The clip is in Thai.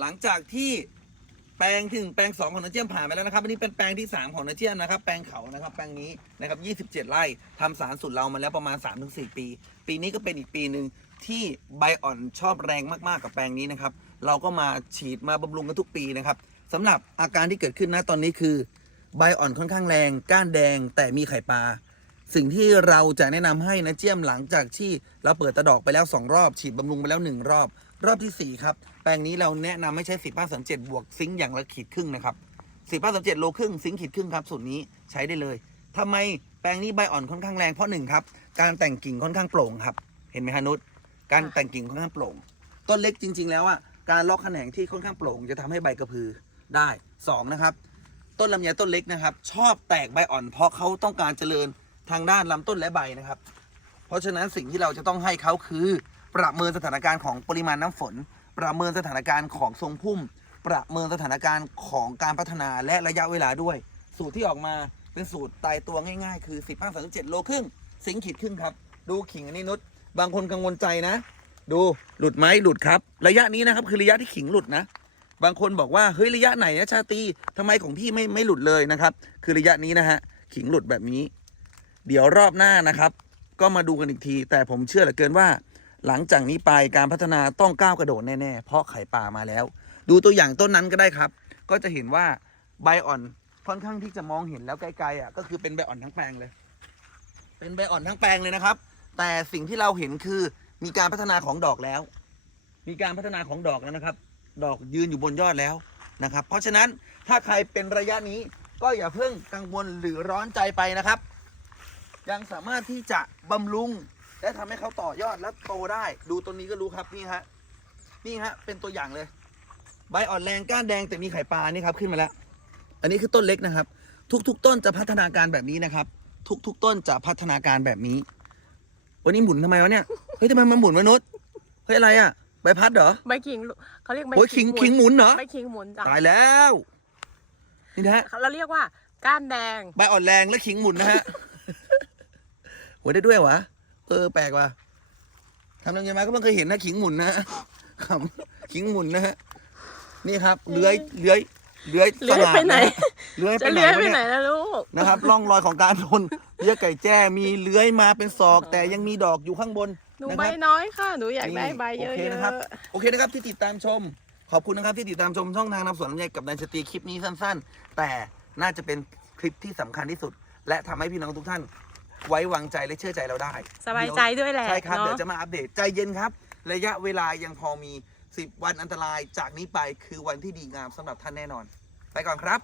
หลังจากที่แปลงที่หนึ่งแปลงสองของนาเจียมผ่านไปแล้วนะครับอันนี้เป็นแปลงที่สามของนาเจียมนะครับ แปลงเขานะครับ แปลงนี้นะครับ 27 ไร่ทำสารสูตรเรามาแล้วประมาณ 3-4 ปี ปีนี้ก็เป็นอีกปีหนึ่งที่ใบอ่อนชอบแรงมากๆกับแปลงนี้นะครับ เราก็มาฉีดมาบำรุงกันทุกปีนะครับสำหรับอาการที่เกิดขึ้นนะตอนนี้คือ ใบอ่อนค่อนข้างแรง ก้านแดงแต่มีไข่ปลาสิ่งที่เราจะแนะนำให้นะเจียมหลังจากที่เราเปิดตะดอกไปแล้ว 2 รอบ ฉีดบำรุงไปแล้ว 1 รอบรอบทีสี่ 4 ครับ แปลงนี้เราแนะนำให้ใช้สิบห้าสามเจ็ดบวกซิงค์อย่างละขีดครึ่งนะครับสิบห้าสามเจ็ดโลครึ่งซิงค์ขีดครึ่งครับสูตรนี้ใช้ได้เลยทำไมแปลงนี้ใบอ่อนค่อนข้างแรงเพราะหนึ่งครับ การแต่งกิ่งค่อนข้างโปร่งครับ เห็นไหมฮะนุชการแต่งกิ่งค่อนข้างโปร่ง ต้นเล็กจริง ๆ แล้วอะการล็อกแขนงที่ค่อนข้างโปร่งจะทำให้ใบกระพือได้สองนะครับต้นลำไยต้นเล็กนะครับ ชอบแตกใบอ่อนเพราะเขาต้องการเจริญทางด้านลำต้นและใบนะครับ เพราะฉะนั้นสิ่งที่เราจะต้องให้เขาคือ ประเมินสถานการณ์ของปริมาณน้ำฝน ประเมินสถานการณ์ของทรงพุ่ม ประเมินสถานการณ์ของการพัฒนาและระยะเวลาด้วย สูตรที่ออกมาเป็นสูตรตายตัวง่ายๆ คือ 15 37โลครึ่งสิงขีดครึ่งครับ ดูขิงอันนี้นุชบางคนกังวลใจนะ ดูหลุดไหมหลุดครับ ระยะนี้นะครับคือระยะที่ขิงหลุดนะ บางคนบอกว่าเฮ้ยระยะไหนนะชาตีทำไมของพี่ไม่ไม่หลุดเลยนะครับ คือระยะนี้นะฮะขิงหลุดแบบนี้ เดี๋ยวรอบหน้านะครับ ก็มาดูกันอีกที แต่ผมเชื่อเหลือเกินว่า หลังจากนี้ไปการพัฒนาต้องก้าวกระโดดแน่ๆ เพราะไข่ป่ามาแล้ว ดูตัวอย่างต้นนั้นก็ได้ครับ ก็จะเห็นว่าใบอ่อนค่อนข้างที่จะมองเห็นแล้วไกลๆอะก็คือเป็นใบอ่อนทั้งแปลงเลย เป็นใบอ่อนทั้งแปลงเลยนะครับ แต่สิ่งที่เราเห็นคือมีการพัฒนาของดอกแล้ว มีการพัฒนาของดอกแล้วนะครับ ดอกยืนอยู่บนยอดแล้วนะครับ เพราะฉะนั้นถ้าใครเป็นระยะนี้ก็อย่าเพิ่งกังวลหรือร้อนใจไปนะครับ ยังสามารถที่จะบำรุง และทำให้เขาต่อยอดและโตได้ ดูต้นนี้ก็รู้ครับนี่ฮะนี่ฮะเป็นตัวอย่างเลย ใบอ่อนแรงก้านแดงแต่มีไข่ปลานี่ครับขึ้นมาแล้ว อันนี้คือต้นเล็กนะครับ ทุกๆ ต้นจะพัฒนาการแบบนี้นะครับ ทุกๆ ต้นจะพัฒนาการแบบนี้ วันนี้หมุนทำไมวะเนี่ยเฮ้ยทำไมมันหมุนวะนุชเฮ้ยอะไรอะใบพัดเหรอใบขิงเขาเรียกใบโอ้ยขิงขิงหมุนเหรอใบขิงหมุนจ้ะตายแล้วนี่นะฮะเราเรียกว่าก้านแดงใบอ่อนแรงและขิงหมุนนะฮะหัวได้ด้วยวะ เออแปลกว่ะทำยังไงมาก็เพิ่งเคยเห็นนะขิงหมุนนะฮะขำขิงหมุนนะฮะนี่ครับเลื้อยเลื้อยเลื้อยเลื้อยสง่าไปไหนะฮะเลื้อยจะไปไหนเลื้อยไปวะไหนเนี่ยนะลูกนะครับร่องรอยของการทนเลี้ยไก่แจ้มีเลื้อยมาเป็นศอก แต่ยังมีดอกอยู่ข้างบนหนูนะใบครับน้อยค่ะหนูอยากได้นี่ใบเยโอเคอะนะครับโอเคนะครับที่ติดตามชม ขอบคุณนะครับที่ติดตามชมช่องทางนำสวนลำไยกับนันสตรีคลิปนี้สั้น ๆ แต่น่าจะเป็นคลิปที่สำคัญที่สุด และทำให้พี่น้องทุกท่าน ไว้วางใจและเชื่อใจเราได้ๆสบายใจด้วยแหละใช่ครับเนาะเดี๋ยวจะมาอัปเดตใจเย็นครับ ระยะเวลายังพอมี 10 วันอันตรายจากนี้ไปคือวันที่ดีงามสำหรับท่านแน่นอน ไปก่อนครับ